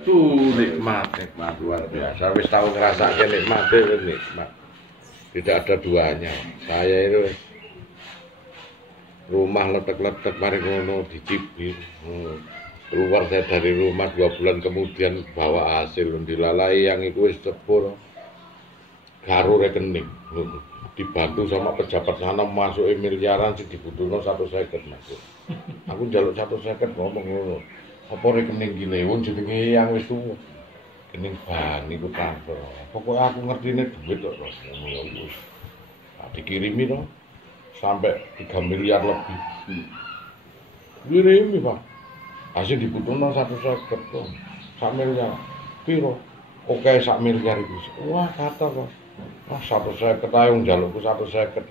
Nikmat luar biasa. Wis tahu ngrasake nikmate nikmat. Tidak ada duanya. Saya itu rumah letek-letek mari ngono dicibir. Keluar saya dari rumah 2 bulan kemudian bawa hasil dilalai yang itu wis cepur. Garu rekening. Dibantu sama pejabat sana masuk miliaran sih dibutuhno 150 masuk. Aku njaluk 150 ngomong ngono. Apa rekening gile wong jenenge yang wis tuwa. Rekening ban iku transfer. Pokoke aku ngertine duit kok ngono. Dikirimi to sampai 3 miliar lebih. Kirimi, Pak. Hasil dibutuhno 150 to. 1 miliar. Piro? Oke 1 miliar itu. Wah, kata kok. Wah, 150 ae wong njalukku 150.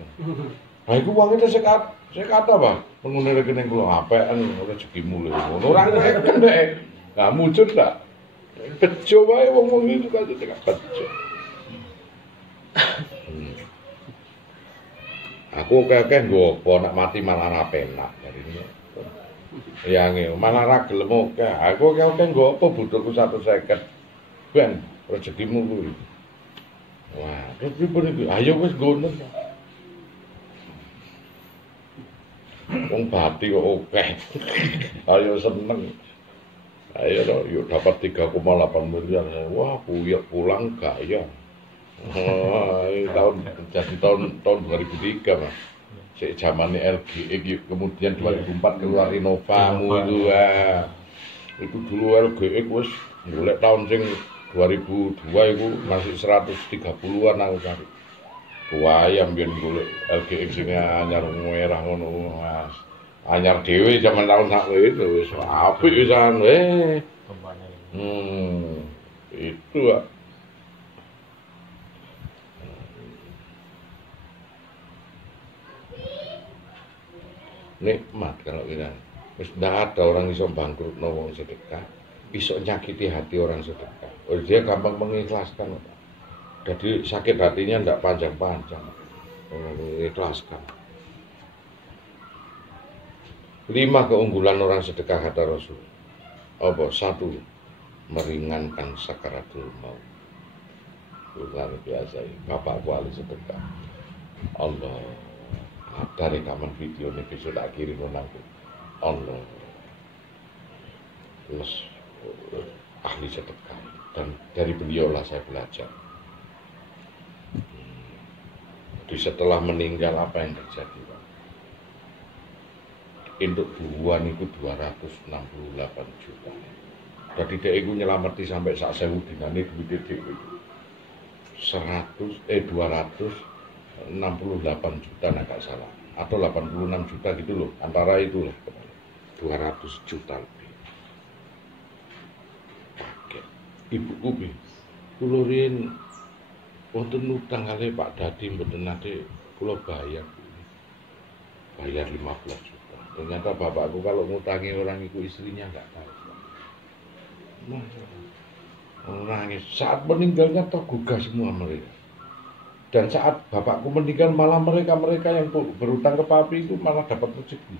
Nah, iku wong itu saya kata, Bang, pengguna rekening kula apekan rezekimu lho. Ora reken nek. Lah mujud tak? Bejo wae wong-wong itu kan tengah bejo. Aku kakek nggo apa nek mati malah ora penak jarine. Ya ngene, malah ora gelem oke. Aku kakek nggo apa butuhku 150. Ben rezekimu kuwi. Wah, terus pripun iki? Ayo wis nggono. Wong bati kok oke. Ayo seneng. Ayo dong, yuk dapat 3,8 miliar. Wah, kuyek pulang gaya. Tahun 2003 Mas. Sik zamane LGE kemudian 2004 keluar Innovamu itu. Itu dulu LGE wis golek tahun sing 2002 itu masih 130-an aku cari. Wayam biyen golek LGX sing anyar merah ngono Mas. Anyar dhewe zaman tahun sak itu wis apik wisan itu Pak. Nikmat kalau kita. Wis ndak ada orang iso bangkrutno wong sedekah, iso nyakiti hati orang sedekah. Oh, dia gampang mengikhlaskan. Jadi sakit hatinya tidak panjang-panjang, mengikhlaskan. 5 keunggulan orang sedekah kata Rasul. Apa? 1, meringankan sakaratul maut. Luar biasa ini. Bapakku ahli sedekah. Allah. Ada rekaman video ini bisa tak kirim aku. Allah. Terus ahli sedekah. Dan dari beliaulah saya belajar. Jadi setelah meninggal apa yang terjadi, Pak? Induk buruan itu 268 juta. Jadi dia itu nyelamati sampai sak 1000 dinane duit dia itu 268 juta nek gak salah. Atau 86 juta gitu loh, antara itulah 200 juta lebih. Pakai ibuku bi, kulo riyen wonten utang kali Pak Dadi mboten nate kula bayar 15 juta. Ternyata bapakku kalau ngutangi orang itu istrinya enggak tahu. Nah, nangis. Saat meninggalnya tergugah semua mereka. Dan saat bapakku meninggal malah mereka-mereka yang berutang ke papi itu malah dapat rezeki.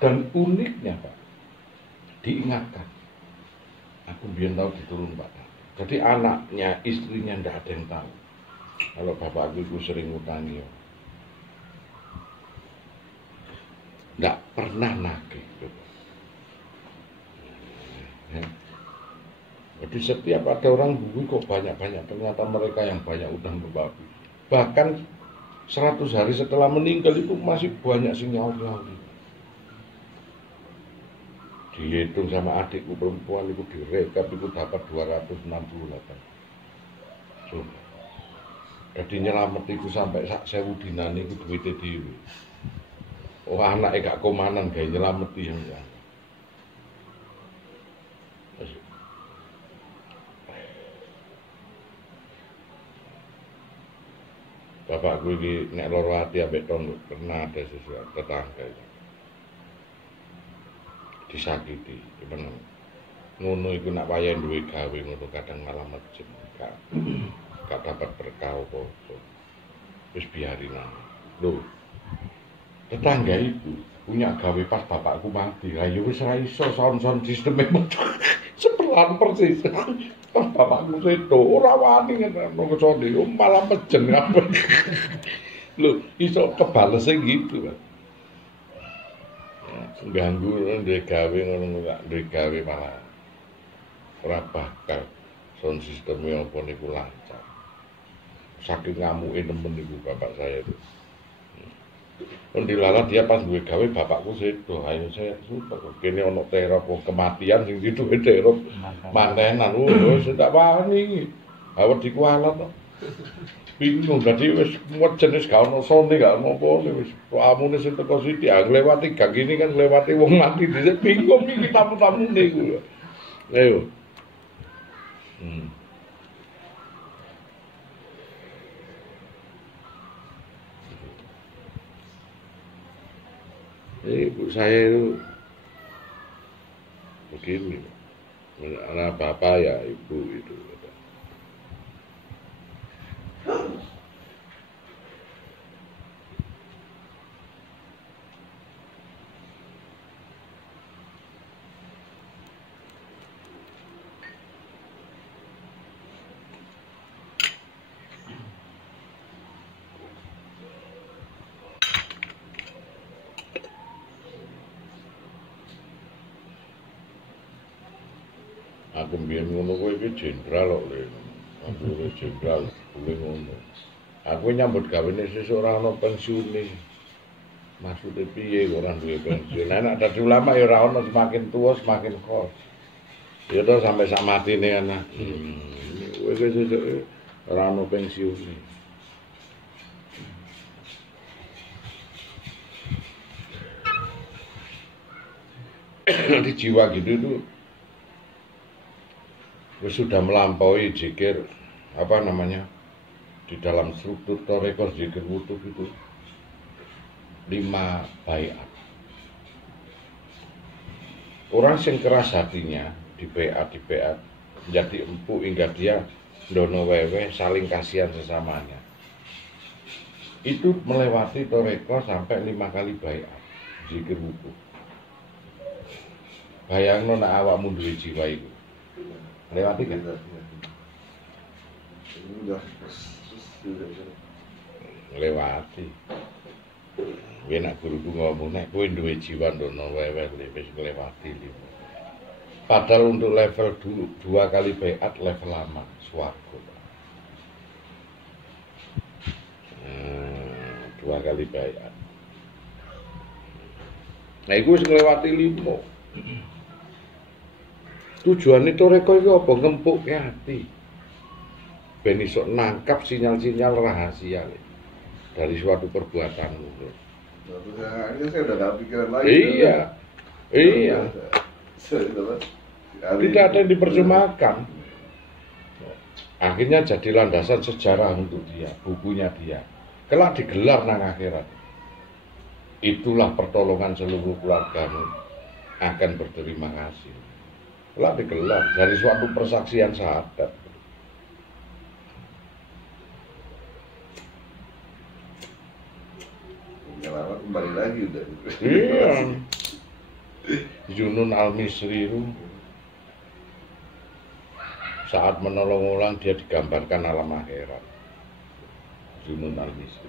Dan uniknya Pak, diingatkan. Aku biar tahu diturun Pak. Jadi anaknya, istrinya tidak ada yang tahu. Kalau bapakku itu sering ngutangi. Tidak pernah nagih. Jadi setiap ada orang bunyi kok banyak-banyak. Ternyata mereka yang banyak utang ke papi. Bahkan 100 hari setelah meninggal itu masih banyak sinyal-sinyal. Dihitung sama adikku perempuan itu direkap itu dapat 268. Coba. Jadi nyelamet itu sampai sak 1000 dinan itu duitnya dhewe. Oh anaknya gak komanan gak nyelameti yang kan. Bapakku ini nek loro ati ambek tonggo pernah ada sesuatu tetangga itu. Disakiti, cuman ngono iku nak wayahe duwe gawe ngono kadang malah mejem gak dapat berkah apa. Wis biarin aja. Loh. Tetangga itu punya gawe pas bapakku mati. Lah ya wis ra iso sound sisteme seperti lan persis. Bapakku sedo ora wani ngono kesone malah mejen kabeh. Lho, iso kebalese gitu kan. Ganggu ndek gawe ngono gak ndek gawe malah ora bakal sound sistemnya apa niku lancar. Saking ngamuke nemen niku bapak saya itu. Dilalah dia pas gue gawe bapakku sedo, ayo saya sumpah kene ono teror kematian sing dituwe teror mantenan wis ndak wani. Awet dikualat to. Bingung dadi wis jenis gak ono sone gak ono apa wis amune sing teko sithik nglewati gang ini kan nglewati wong mati dhisik bingung iki tamu-tamune iku. Ayo. Ibu saya itu begini, anak bapak ya ibu itu. Aku mbiyen ngono kowe iki jenderal kok lho. Aku wis jenderal kuwi ngono. Aku nyambut gawene sesuk ora ono pensiune. Maksude piye ora duwe pensiun. Nek dadi ulama ya ora ono semakin tua semakin kos. Ya to sampai sak matine ana. Wis sesuk ora ono pensiune. Di jiwa gitu tuh sudah melampaui zikir apa namanya di dalam struktur torekor zikir wudhu itu 5 baiat. Orang sing keras hatinya di baiat menjadi empuk hingga dia dono wewe saling kasihan sesamanya. Itu melewati torekor sampai 5 kali baiat zikir wudhu. Bayangno nek awakmu duwe jiwa iku. Lewati kan? Lewati. Kowe nek guruku ngomong nek kowe duwe jiwa ndono wewe wis nglewati 5. Padahal untuk level 2 kali baiat level lama swarga. 2 kali baiat. Nah iku wis nglewati 5. Tujuannya toreko itu apa? Ngempuk ke hati ben iso nangkap sinyal-sinyal rahasia dari suatu perbuatanmu. Akhirnya saya udah gak pikiran lagi. Iya. Tidak ada yang diperjumakan. Akhirnya jadi landasan sejarah untuk dia, bukunya dia. Kelak digelar nang akhirat. Itulah pertolongan seluruh keluargamu akan berterima kasih. Telah digelar dari suatu persaksian syahadat. Lama kembali lagi udah. Iya. Junun Al-Misri itu saat menolong orang dia digambarkan alam akhirat. Junun Al-Misri.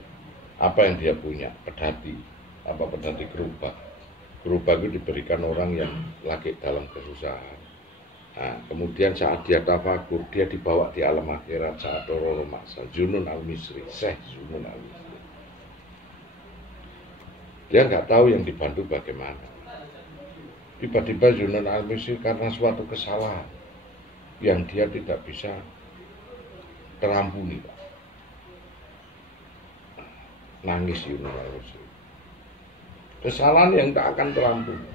Apa yang dia punya? Pedati. Apa pedati gerobak? Gerobak itu diberikan orang yang lagi dalam kesusahan. Nah, kemudian saat dia tafakur, dia dibawa di alam akhirat saat Roro Maksa, Junun Al-Misri, Syekh Junun Al-Misri. Dia nggak tahu yang dibantu bagaimana. Tiba-tiba Junun Al-Misri karena suatu kesalahan yang dia tidak bisa terampuni. Nangis Junun Al-Misri. Kesalahan yang tak akan terampuni.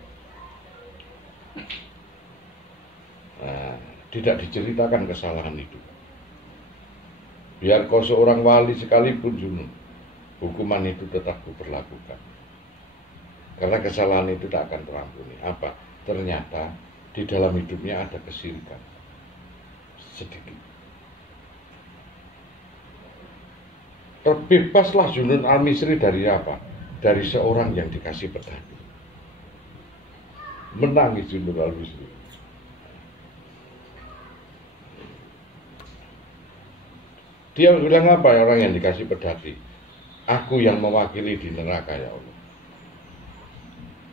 Nah, tidak diceritakan kesalahan itu. Biar kau seorang wali sekalipun Junun, hukuman itu tetap diberlakukan. Karena kesalahan itu tak akan terampuni. Apa? Ternyata di dalam hidupnya ada kesyirikan. Sedikit. Terbebaslah Junun Al-Misri dari apa? Dari seorang yang dikasih pedati. Menangis Junun Al-Misri. Dia bilang apa ya orang yang dikasih pedati? Aku yang mewakili di neraka ya Allah.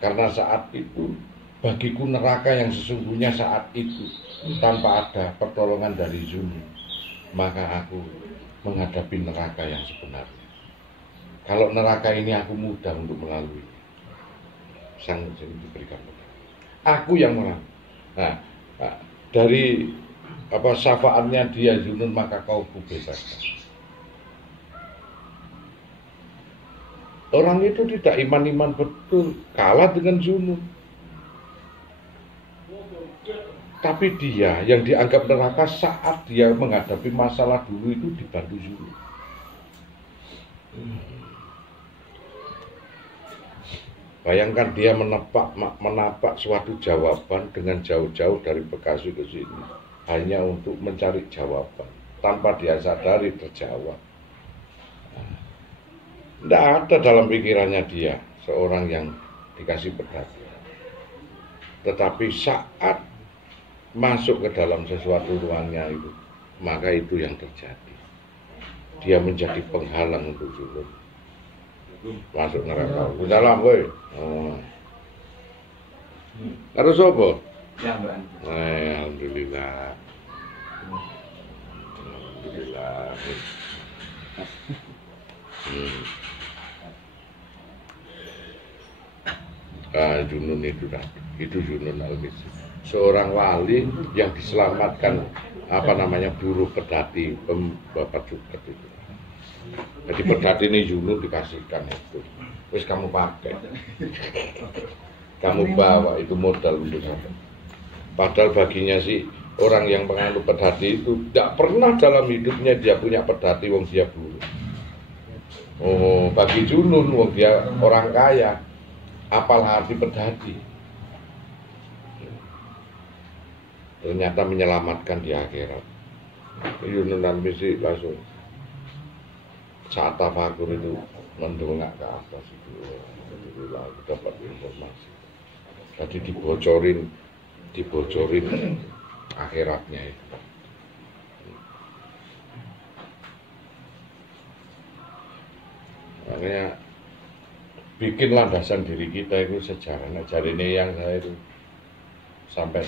Karena saat itu bagiku neraka yang sesungguhnya saat itu tanpa ada pertolongan dari Zunun, maka aku menghadapi neraka yang sebenarnya. Kalau neraka ini aku mudah untuk melalui, sang Zunun diberikan pedati. Aku yang melalui. Nah, dari syafaatnya dia Zunun maka kau kubebaskan. Orang itu tidak iman-iman betul, kalah dengan Zunun. Tapi dia yang dianggap neraka saat dia menghadapi masalah dulu itu dibantu Zunun. Bayangkan dia menapak suatu jawaban dengan jauh-jauh dari Bekasi ke sini. Hanya untuk mencari jawaban. Tanpa dia sadari terjawab. Tidak ada dalam pikirannya dia seorang yang dikasih pedati. Tetapi saat masuk ke dalam sesuatu ruangnya itu, maka itu yang terjadi. Dia menjadi penghalang untuk Zunun masuk neraka. Ke dalam, woi. Oh. Harus apa? Ya, Mbak. Alhamdulillah. Alhamdulillah. Zunun itu Zunun Al-Misri, seorang wali yang diselamatkan buruh pedati Bapak Cuket itu. Jadi pedati ini Zunun dikasihkan itu, terus kamu pakai, kamu bawa itu modal untuk apa? Padahal baginya sih orang yang penganut pedati itu tidak pernah dalam hidupnya dia punya pedati, wong dia buruh. Oh, bagi Zunun wong dia orang kaya, apal arti pedati. Ternyata menyelamatkan di akhirat. Zunun Al-Misri langsung saat tafakur itu mendongak ke atas itu. Alhamdulillah dapat informasi. Jadi dibocorin akhiratnya itu. Makanya bikin landasan diri kita itu sejarah. Nah, jadi ini yang saya itu sampai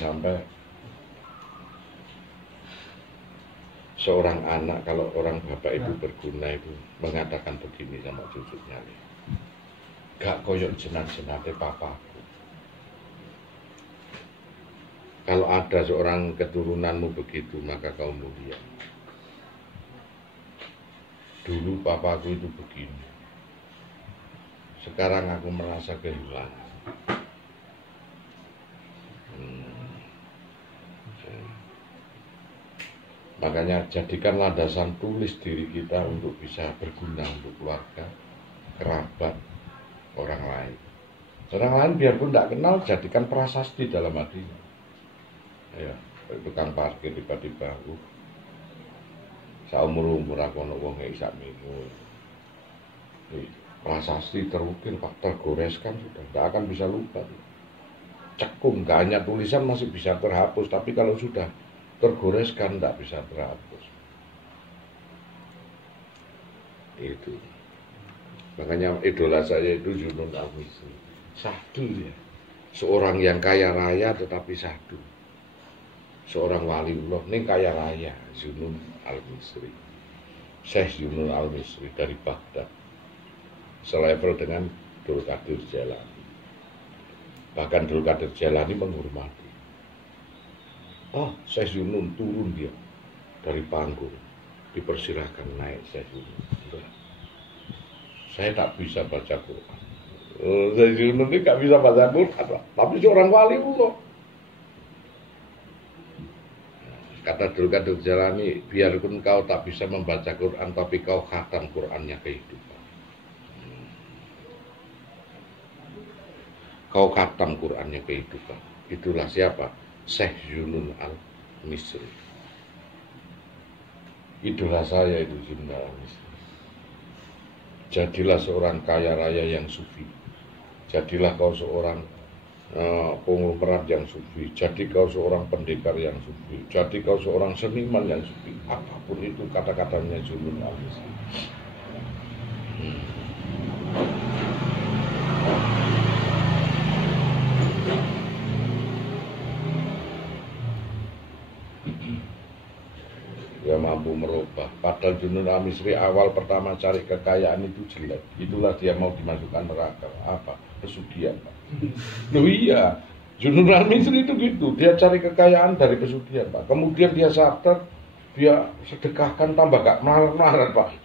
seorang anak kalau orang bapak itu berguna itu mengatakan begini sama cucunya nih, gak koyok jenat-jenate papaku. Kalau ada seorang keturunanmu begitu maka kau mulia. Dulu papaku itu begini, sekarang aku merasa kehilangan. Makanya jadikan landasan tulis diri kita untuk bisa berguna untuk keluarga, kerabat, orang lain. Orang lain biarpun tidak kenal, jadikan prasasti dalam hatinya. Ya, tukang parkir tiba-tiba, saumur-umur aku ono wong isak minum. Prasasti terukir, Pak, tergoreskan sudah, tidak akan bisa lupa. Cekung, gak hanya tulisan masih bisa terhapus, tapi kalau sudah tergoreskan tidak bisa terhapus. Itu. Makanya idola saya itu Zunun Al-Misri. Sahdu ya. Seorang yang kaya raya tetapi sahdu. Seorang waliullah ini kaya raya, Zunun Al-Misri. Syekh Zunun Al-Misri dari Baghdad. Selevel dengan Abdul Qadir Jailani. Bahkan Abdul Qadir Jailani menghormati. Oh, Syekh Zunun turun dia dari panggung, dipersilahkan naik Syekh Zunun. Saya tak bisa baca Quran. Syekh Zunun ini tak bisa baca Quran, tapi seorang wali Allah. Kata Abdul Qadir Jailani, biarpun kau tak bisa membaca Quran, tapi kau khatam Qurannya kehidupan. Kau khatam Qurannya kehidupan. Itulah siapa? Syekh Zunun Al-Misri. Idola saya itu Zunun Al-Misri. Jadilah seorang kaya raya yang sufi. Jadilah kau seorang konglomerat yang sufi, jadi kau seorang pendekar yang sufi, jadi kau seorang seniman yang sufi, apapun itu kata-katanya Junun Al-Misri. Dia mampu merubah. Padahal Junun Al-Misri awal pertama cari kekayaan itu jelek. Itulah dia mau dimasukkan neraka. Apa? Pesugihan, Pak. Loh iya, Junun Al-Misri itu gitu. Dia cari kekayaan dari pesugihan, Pak. Kemudian dia sadar, dia sedekahkan tambah gak melarat-melarat, Pak.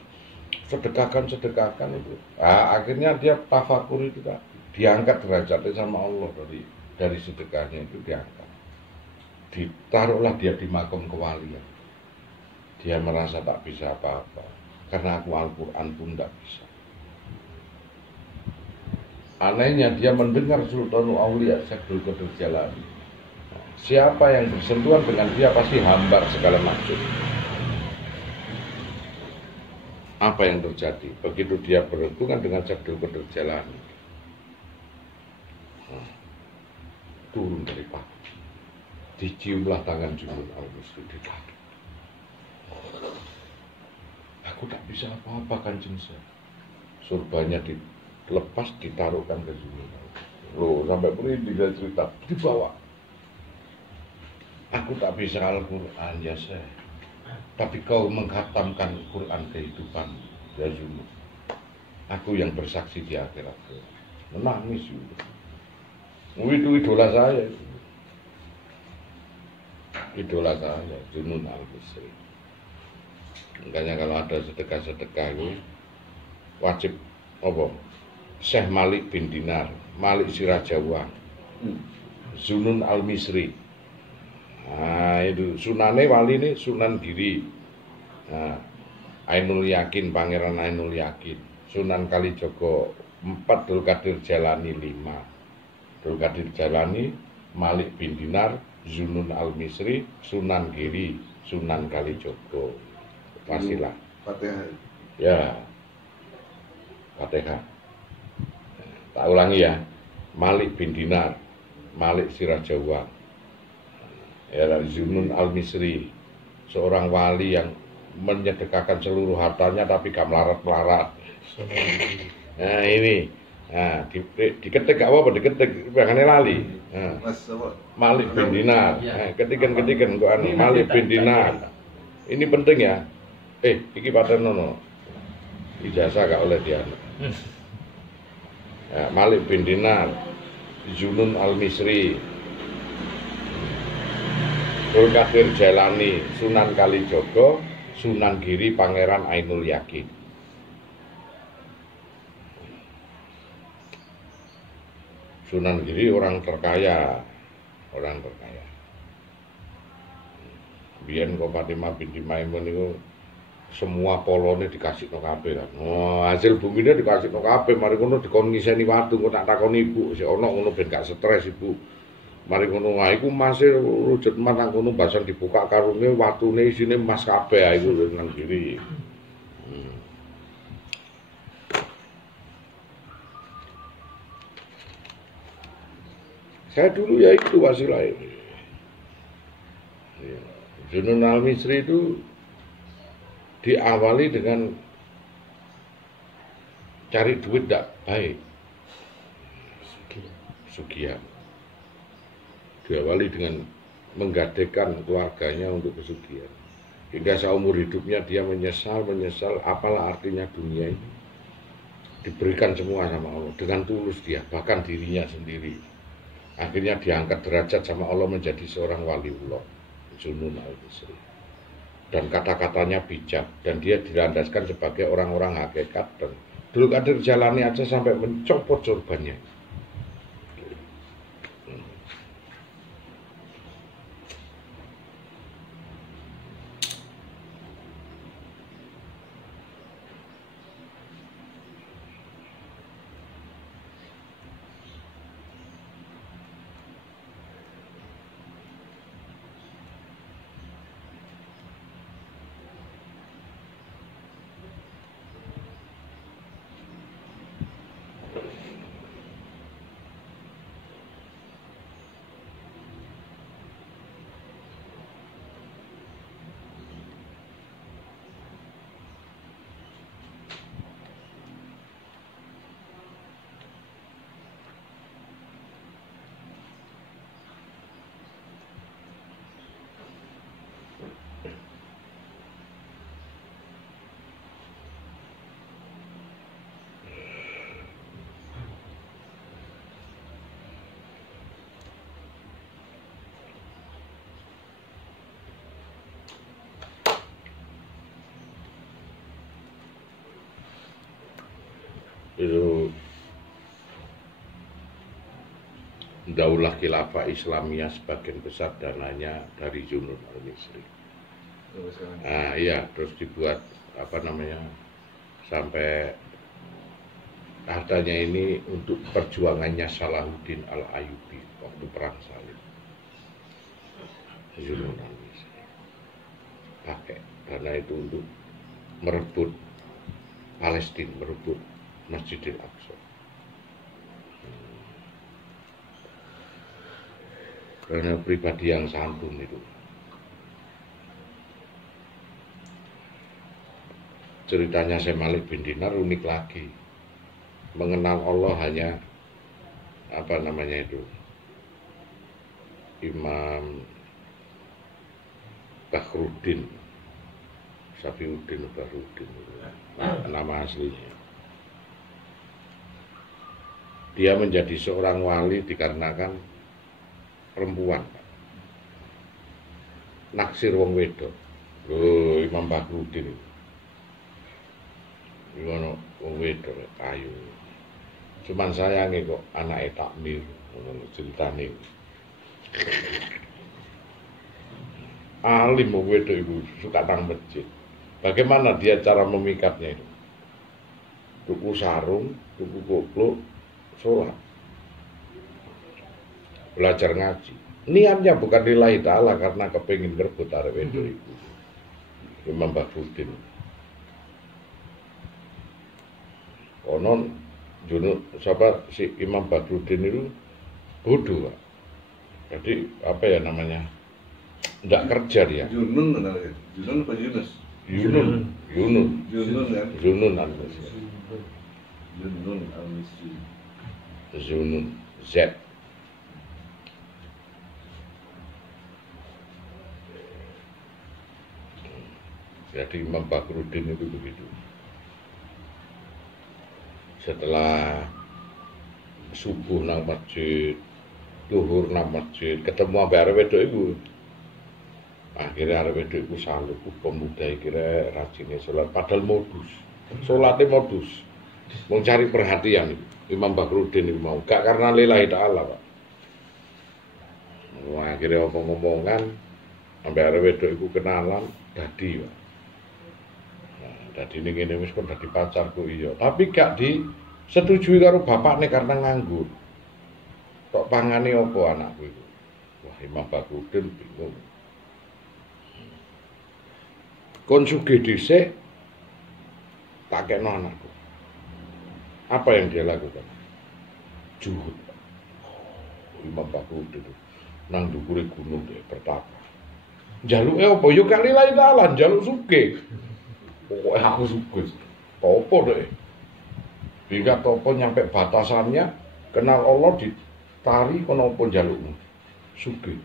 Sedekahkan itu. Nah, akhirnya dia tafakur itu, Pak. Diangkat derajatnya sama Allah dari sedekahnya itu diangkat. Ditaruhlah dia di makom kewalian. Dia merasa tak bisa apa-apa karena aku Al-Quran pun tak bisa. Anehnya dia mendengar Sultanul Aulia Syekh Abdul Qadir Jailani. Siapa yang bersentuhan dengan dia pasti hambar segala maksud. Apa yang terjadi? Begitu dia berhubungan dengan Syekh Abdul Qadir Jailani, turun dari pagi, diciumlah tangan Junun Al-Misri di kaki. Aku tak bisa apa-apa Kanjeng Syekh. Surbannya dilepas, ditaruhkan ke Junun. Loh, sampai merinding dia cerita, dibawa. Aku tak bisa Al-Quran ya Syekh, tapi kau menghatamkan Quran kehidupan ya Junun. Aku yang bersaksi di akhirat. Menangis juga. Itu idola saya. Idola saya, Junun Al-Misri. Makanya kalau ada sedekah-sedekah itu wajib apa? Syekh Malik bin Dinar, Malik Sirajawang, Junun Al-Misri. Nah, itu sunane wali ini Sunan Giri. Nah, Ainul Yakin, Pangeran Ainul Yakin, Sunan Kalijogo 4, Abdul Qadir Jailani 5. Abdul Qadir Jailani, Malik bin Dinar, Junun Al-Misri, Sunan Giri, Sunan Kalijogo. Pastilah. Fatihah. Ya. Fatihah. Tak ulangi ya. Malik bin Dinar, Malik Sirajawang, ya, Junun Al-Misri, seorang wali yang menyedekahkan seluruh hartanya tapi gak melarat-melarat. Nah ini, nah, diketik gak apa-apa, diketik, jangan lali. Nah, Malik bin Dinar, nah, ketikan kok anu, Malik bin Dinar. Ini penting ya. Iki Paternono, ijazah gak oleh dia. Ya, Malik bin Dinar, Junun Al-Misri, Abdul Qadir Jailani, Sunan Kalijogo, Sunan Giri, Pangeran Ainul Yakin. Sunan Giri orang terkaya. Biyen kok Fatimah binti Maimun itu semua polone dikasih no kabeh kan. Oh, hasil bumine dikasih no kabeh, mari ngono dikon ngiseni watu, kok tak takon ibu, sik ono ngono ben gak stres ibu. Mari ngono wae iku masih rujut manang ngono basan dibuka karunge watune isine emas kabeh iku nang kiri. Saya dulu ya itu wasilah ini. Junun Al-Misri itu diawali dengan cari duit tidak baik, sugihan. Diawali dengan menggadekan keluarganya untuk pesugihan. Hingga seumur hidupnya dia menyesal apalah artinya dunia ini. Diberikan semua sama Allah dengan tulus dia, bahkan dirinya sendiri. Akhirnya diangkat derajat sama Allah menjadi seorang waliullah, Junun Al-Misri. Dan kata-katanya bijak, dan dia dilandaskan sebagai orang-orang hakikat. Dan Abdul Qadir Jailani aja sampai mencopot sorbannya. itu Daulah Khilafah Islamiyah sebagian besar dananya dari Zunun al-Misri. Nah, iya, terus dibuat apa namanya sampai katanya ini untuk perjuangannya Salahuddin al-Ayyubi waktu perang salib. Zunun al-Misri pakai dana itu untuk merebut Palestina, merebut Masjidil Aqsa. Karena pribadi yang santun itu. Ceritanya Syekh Malik bin Dinar unik lagi. Mengenal Allah hanya apa namanya itu, Imam Bahruddin, Safiuddin Bahruddin, nama aslinya. Dia menjadi seorang wali dikarenakan perempuan, naksir wong wedok. Lho, Imam Bahruddin gimana wong wedok ayu, cuman sayangnya kok anaknya takmir, ceritanya alim wong wedok itu suka tang masjid. Bagaimana dia cara memikatnya itu? Tuku sarung, tuku koplo, sholat, belajar ngaji. Niatnya bukan lillahi ta'ala karena kepingin ngerebut arep wedok itu. Imam Bahruddin. Konon Junun siapa si Imam Bahruddin itu bodoh, Pak. Jadi apa ya namanya? Enggak kerja dia. Junun namanya. Junun apa Yunus? Yunun kan? Zunun al-Misri. Junun al-Misri. Zunun Z. Jadi Imam Bahruddin itu begitu. Setelah subuh nang masjid, zuhur nang masjid, ketemu sampai arep wedok iku. Akhirnya arep wedok iku salut, pemuda iki rajine salat padahal modus. Salate modus. Mau cari perhatian Imam Bahruddin itu mau, gak karena lillahi ta'ala, Pak. Wah, akhirnya ngomong-ngomongan sampai arep wedok iku kenalan dadi, Pak. Dadi ini wis kon dadi pacarku iya, tapi gak disetujui karo bapakne karena nganggur. Tok pangane apa anakku itu? Wah, Imam Bahruddin bingung. Kon sugih dhisik tak kena anakku. Apa yang dia lakukan? Juhud. Imam Bahruddin itu nang ndukure gunung deh bertapa. Jaluke apa? Yo kali lain dalan, jaluk sugih. Pokoknya aku sugih. Topo deh. Hingga topo nyampe batasannya, kenal Allah ditari kenapa jalukmu. Sugih.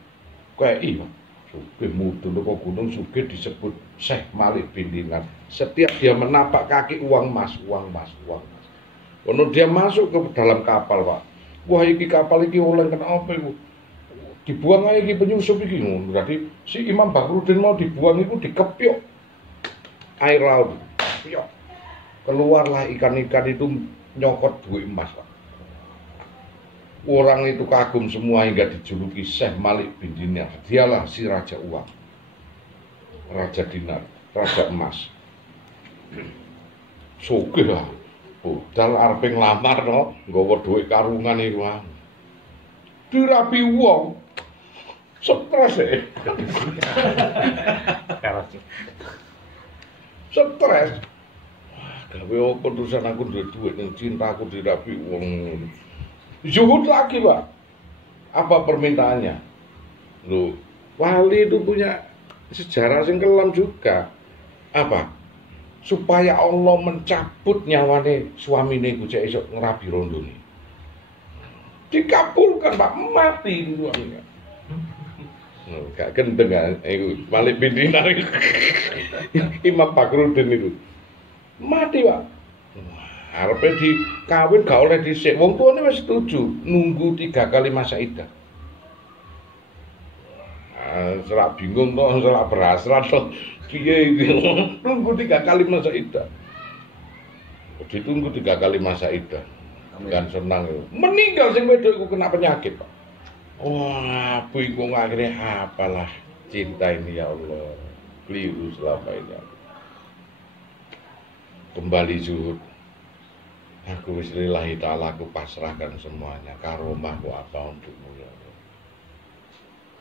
Kayak iya. Sugih mudun ke gunung sugih disebut Syekh Malik bin Dinar. Setiap dia menapak kaki uang emas. Kalau dia masuk ke dalam kapal, Pak. Wah, iki kapal iki oleh kena apa itu? Dibuang aja iki penyusup iki. Berarti si Imam Bahruddin mau dibuang itu dikepiok air laut. Piok. Keluarlah ikan-ikan itu nyokot duit emas, Pak. Orang itu kagum semua hingga dijuluki Syekh Malik bin Dinar. Dialah si raja uang, raja dinar, raja emas. Sugih lah. Budal arep nglamar no, nggawa duit karungan iku. Dirapi wong. Stres e. Stres. Wah, gawe apa terusan aku duit ning cintaku dirapi wong. Zuhud lagi, Pak. Apa permintaannya? Loh, wali itu punya sejarah sing kelam juga. Apa? Supaya Allah mencabut nyawane suamine iku cek esuk ngrabi rondone. Dikabulkan, Pak, mati suaminya. Gak gendeng kan iku Malik bin Dinar. Imam Bahruddin itu. Mati, Pak. Arepe dikawin gak oleh dhisik. Wong tuane wis setuju nunggu 3 kali masa iddah. Serak bingung toh, serak berasrat toh. Piye iki? Nunggu 3 kali masa iddah. Ditunggu 3 kali masa idah. Amin. Kan senang itu. Meninggal sing wedok iku kena penyakit, Pak. Wah, bingung akhirnya apalah cinta ini ya Allah. Keliru selama ini. Kembali zuhud. Aku wis lillahi ta'ala, aku pasrahkan semuanya. Karomahku apa untukmu ya Allah.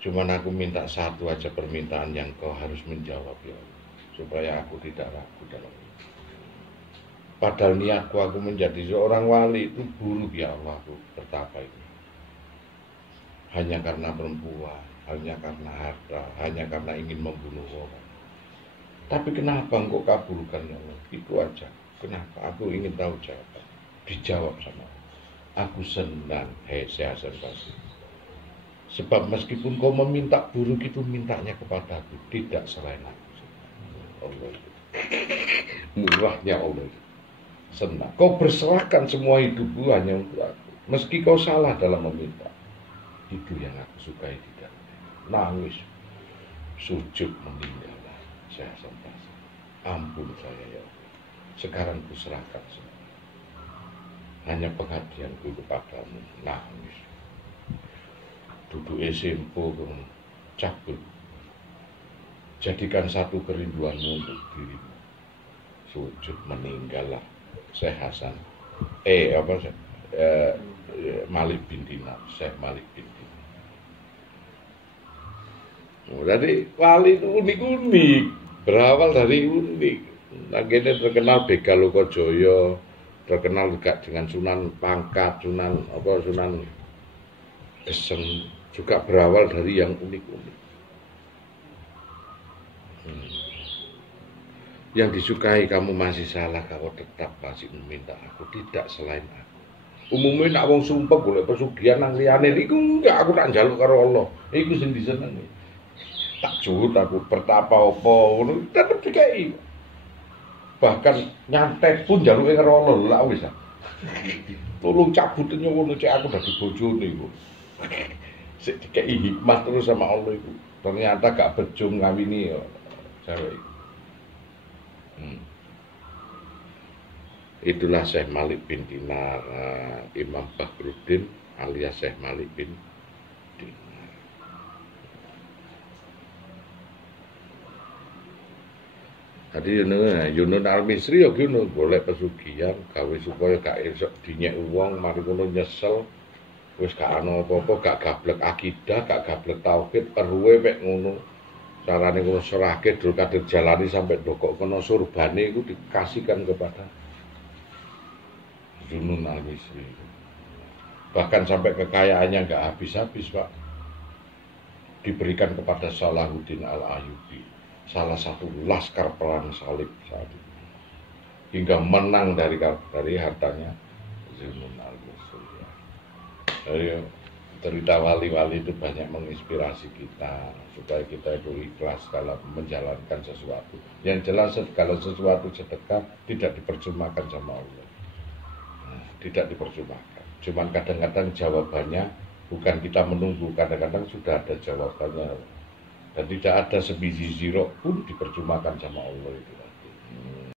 Cuman aku minta satu aja permintaan yang kau harus menjawab ya Allah. Supaya aku tidak ragu dalam ini. Padahal niatku aku menjadi seorang wali itu buruk ya Allah, aku betapa itu. Hanya karena perempuan, hanya karena harta, hanya karena ingin membunuh orang. Tapi kenapa engkau kabulkan ya Allah? Itu aja. Kenapa? Aku ingin tahu jawaban. Dijawab sama Allah. Aku senang, hei Hasan Basri. Sebab meskipun kau meminta buruk itu mintanya kepadaku, tidak selain aku. Allah itu. Murahnya Allah itu. Senang. Kau berserahkan semua hidupku hanya untuk aku. Meski kau salah dalam meminta. Itu yang aku sukai tidak. Nangis. Sujud meninggallah. Saya sampai. Ampun saya ya Allah. Sekarang kuserahkan semua. Hanya pengabdianku kepadamu. Nangis. Duduk SMP cabut. Jadikan satu kerinduanmu untuk dirimu. Sujud meninggallah. Syekh Hasan Malik bin Dinar, Syekh Malik bin Dinar. Jadi wali itu unik-unik, berawal dari unik. Akhirnya terkenal Begalokojoyo, terkenal juga dengan Sunan Pangkat, Sunan Geseng, juga berawal dari yang unik-unik. Yang disukai kamu masih salah, kamu tetap masih meminta aku, tidak selain aku. Umumnya nak wong sumpah golek pesugihan nang liyane iku enggak, aku tak njaluk karo Allah. Iku sing disenengi. Tak juhud aku pertapa apa ngono tetep dikai. Bahkan nyantet pun njaluke karo Allah lha wis. Tolong cabut ngono cek aku dadi bojone iku. Sik dikai hikmah terus sama Allah iku. Ternyata gak bejo ngawini ya cewek iku. Itulah Syekh Malik bin Dinar, Imam Bakhruddin alias Syekh Malik bin Dinar. Tadi Yunus Al-Misri ya ngono, golek pesugihan gawe supaya gak esuk dinyek wong, mari ngono nyesel. Wis gak ana apa-apa, gak gablek akidah, gak gablek tauhid, eruwe mek ngono. Carane ngono serahke dul kadir jalani sampai dokok kena surbane itu dikasihkan kepada Yunus Al-Misri. Bahkan sampai kekayaannya nggak habis-habis, Pak. Diberikan kepada Salahuddin Al-Ayyubi, salah satu laskar perang salib saat itu. Hingga menang dari hartanya Yunus Al-Misri. Jadi, cerita wali-wali itu banyak menginspirasi kita supaya kita itu ikhlas dalam menjalankan sesuatu. Yang jelas kalau sesuatu sedekah tidak dipercumakan sama Allah. Tidak dipercumakan. Cuman kadang-kadang jawabannya bukan kita menunggu, kadang-kadang sudah ada jawabannya. Dan tidak ada sebiji zirok pun dipercumakan sama Allah itu.